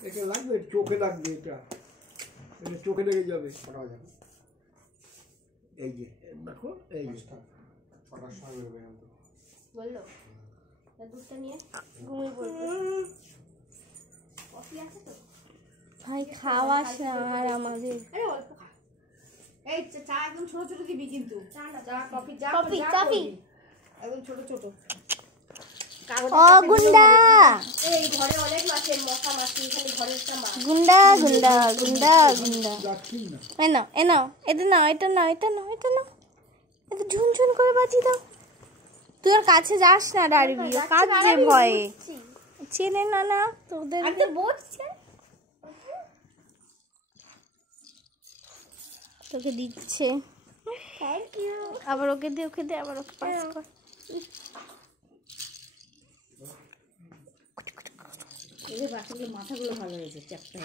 এটা লাগবে চোখে লাগবে এটা চোখে লেগে যাবে এই যে দেখো এই বললো দুধটা নিয়ে ঘুমিয়ে পড়বে কফি আছে তো ভাই খাওয়াস না আর আমাদের আরে অল্প খা এই চা একদম ছোট ছোট দিবি কিন্তু চা কফি কফি একদম ছোট ছোট ও গুন্ডা এই ঘরে অনেক মাছের মশা মাছি খালি ঘরে একটা মাছ গুন্ডা গুন্ডা গুন্ডা গুন্ডা এনো এটা নাও এটা ঝুনঝুন করে বাজি দাও তুই আর কাছে যাস না ডারবি কাছে ভয়ে চেনে না তোদের আমি তো বলছি তোকে দিচ্ছে থ্যাংক ইউ আবার ওকে দে আবার ওকে পাস কর এই বাচ্চাগুলোর মাথাগুলো ভালো হয়েছে চ্যাপটা